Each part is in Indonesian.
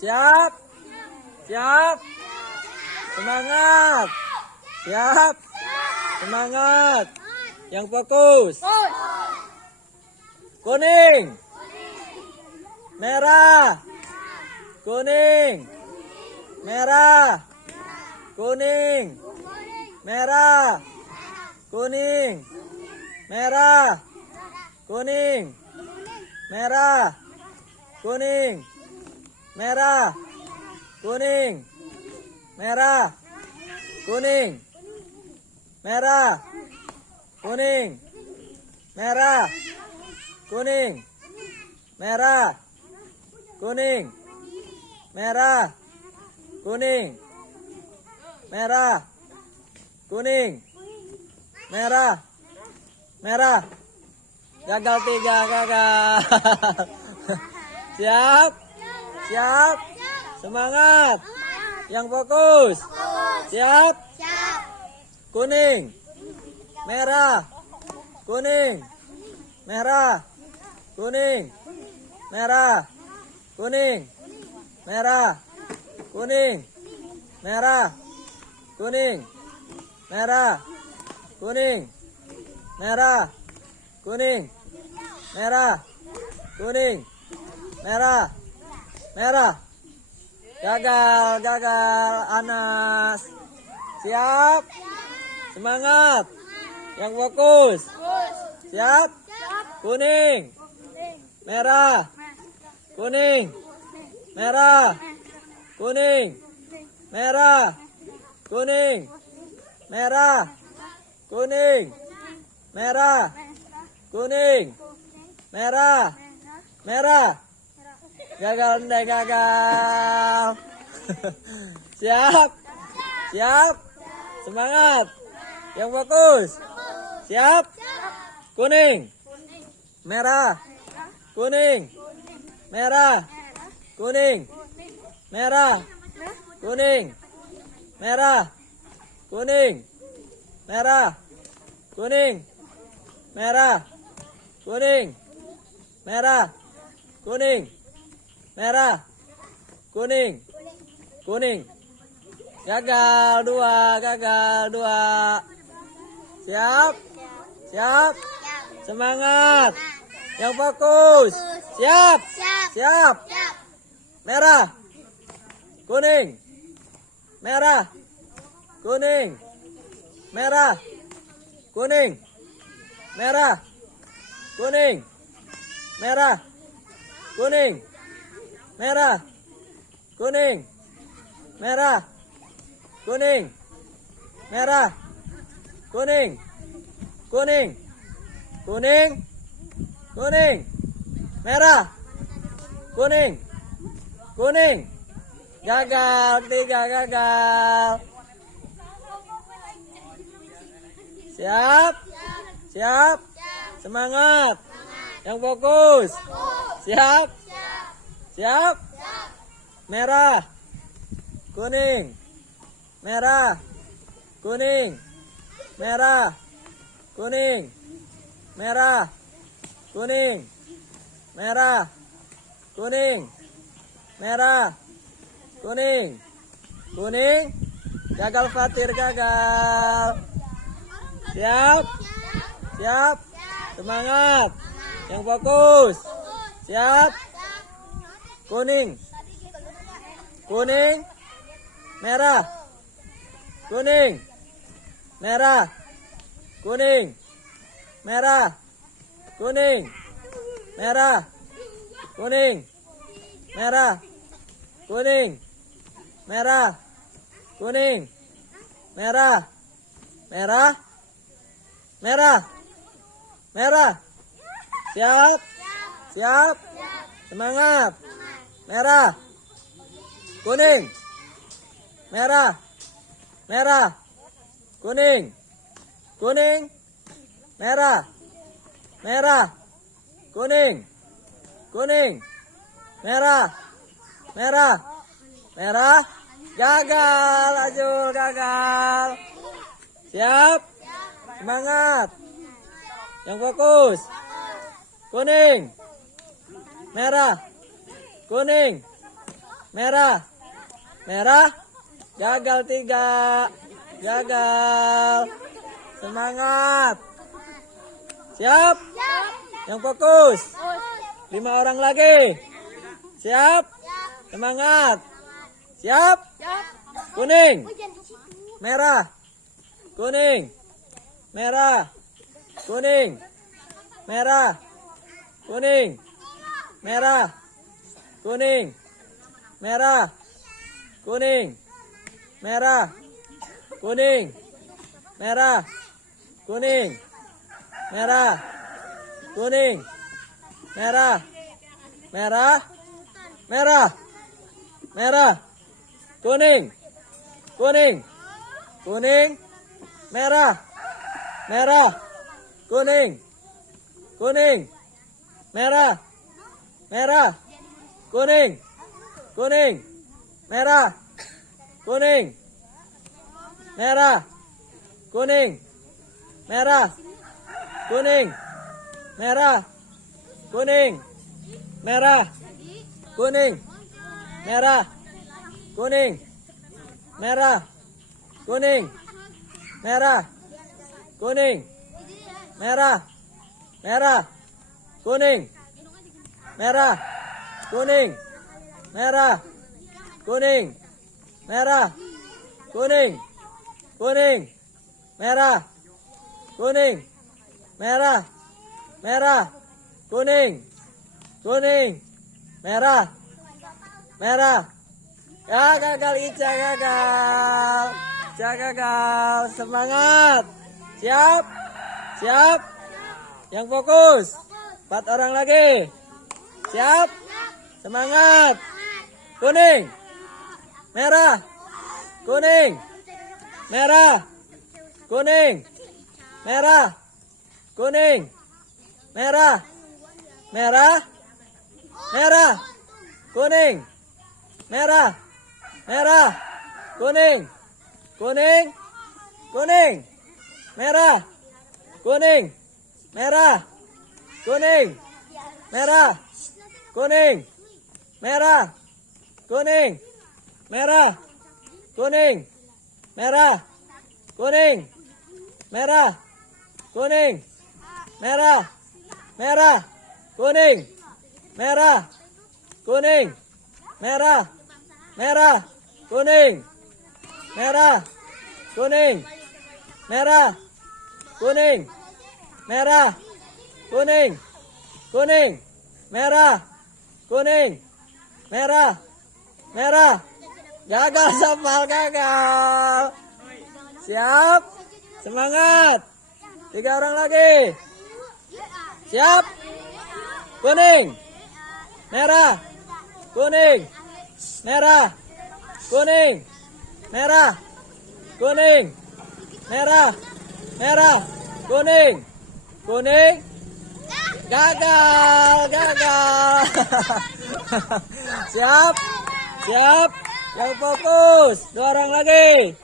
Siap, siap, semangat, siap, semangat, yang fokus, kuning, merah, kuning, merah, kuning, merah, kuning, merah, kuning, merah, kuning, merah, kuning, merah, kuning, merah, kuning, merah, kuning, merah, kuning, merah, kuning, merah, kuning, merah, merah. Gagal 3, gagal. Siap, siap, semangat, yang fokus, siap, kuning, merah, kuning, merah, kuning, merah, kuning, merah, kuning, merah, kuning, merah, kuning, merah, kuning, merah, kuning, merah, merah. Gagal, gagal, Anas. Siap, semangat, yang fokus, siap, kuning, merah, kuning, merah, kuning, merah, kuning, merah, kuning, merah, kuning, merah, merah. Gagal, Ndai, gagal. Siap, siap, semangat, yang fokus, siap, kuning, merah, kuning, merah, kuning, merah, kuning, merah, kuning, merah, kuning, merah, kuning, merah, kuning, merah, kuning, kuning. Gagal 2, gagal 2. Siap, siap, semangat, yang fokus, siap, siap, merah, kuning, merah, kuning, merah, kuning, merah, kuning, merah, kuning, merah, kuning, merah, kuning, merah, kuning, kuning, kuning, kuning, merah, kuning, kuning, gagal, 3 gagal. Siap, siap, semangat, yang fokus, siap, siap, merah, kuning, merah, kuning, merah, kuning, merah, kuning, merah, kuning, merah, kuning, kuning, gagal Fatir, gagal. Siap, siap, semangat, yang fokus, siap, kuning, kuning, merah, kuning, merah, kuning, merah, kuning, merah, kuning, merah, kuning, merah, kuning, merah, merah, merah, merah, siap, siap, semangat, merah, kuning, merah, merah, kuning, kuning, merah, merah, kuning, kuning, merah, merah, merah, gagal, Ajul, gagal. Siap, semangat, yang fokus, kuning, merah, kuning, merah, merah, gagal 3, gagal. Semangat, siap, yang fokus, 5 orang lagi, siap, semangat, siap, kuning, merah, kuning, merah, kuning, merah, kuning, merah, kuning, merah, kuning, merah, kuning, merah, kuning, merah, kuning, merah, merah, merah, merah, kuning, kuning, kuning, merah, merah, kuning, kuning, merah, merah, kuning, kuning, merah, kuning, merah, kuning, merah, kuning, merah, kuning, merah, kuning, merah, kuning, merah, kuning, merah, kuning, merah, merah, kuning, merah, kuning, merah, kuning, merah, kuning, kuning, merah, kuning, merah, merah, kuning, kuning, merah, merah. Ya, gagal Ica, gagal. Ica gagal. Semangat. Siap, siap, yang fokus, 4 orang lagi, siap, semangat, kuning, merah, kuning, merah, kuning, merah, kuning, merah, merah, merah, kuning, merah, merah, kuning, kuning, kuning, merah, kuning, merah, kuning, merah, kuning, merah, kuning, merah, kuning, merah, kuning, merah, kuning, merah, merah, kuning, merah, kuning, merah, merah, kuning, merah, kuning, merah, kuning, merah, kuning, kuning, merah, kuning, merah, merah, gagal Sapal, gagal. Siap, semangat, 3 orang lagi, Siap. Kuning. Merah. Kuning. Merah. Kuning. Merah. Kuning. Merah. Merah. Kuning. Kuning. Gagal. Gagal. Siap. Siap. Yang fokus. 2 orang lagi.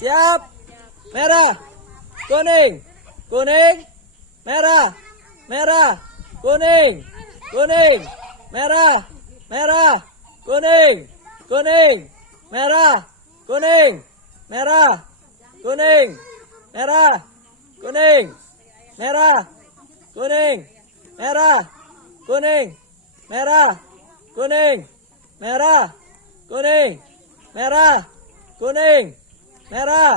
Siap. Merah. Kuning. Kuning. Merah. Merah. Kuning. Kuning. Merah. Merah. Kuning. Kuning. Merah. Kuning. Merah. Kuning. Merah. Kuning. Merah. Kuning. Merah. Kuning. Merah. Kuning. Merah. Kuning. Merah. Kuning. Merah.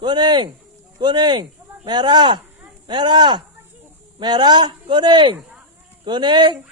Kuning. Kuning. Merah. Merah. Merah. Kuning. Kuning.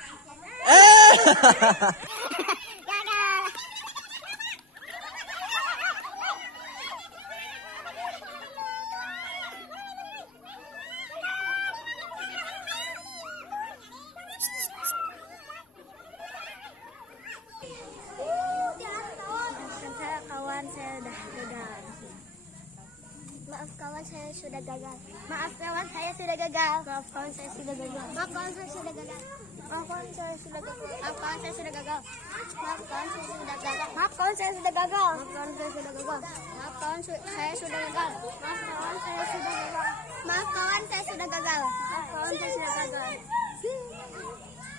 Maaf kawan, saya sudah gagal. Maaf kawan, saya sudah gagal. Maaf kawan, saya sudah gagal. Maaf kawan, saya sudah gagal. Maaf kawan, saya sudah gagal. Maaf kawan, saya sudah gagal. Maaf kawan, saya sudah gagal. Maaf kawan, saya sudah gagal. Maaf kawan, saya sudah gagal. Maaf kawan, saya sudah gagal. Maaf kawan, saya sudah gagal. Maaf kawan, saya sudah gagal. Maaf kawan, saya sudah gagal.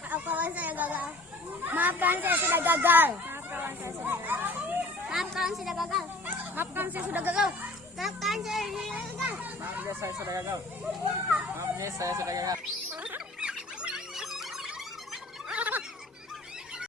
Maaf kawan, saya gagal. Maaf kawan, saya sudah gagal. Maaf kawan, saya sudah gagal. Maaf kawan, sudah gagal. Maaf kawan, saya sudah gagal. Maaf kawan, saya sudah gagal. Maaf ya, saya sudah gagal. Maaf ya, saya sudah gagal.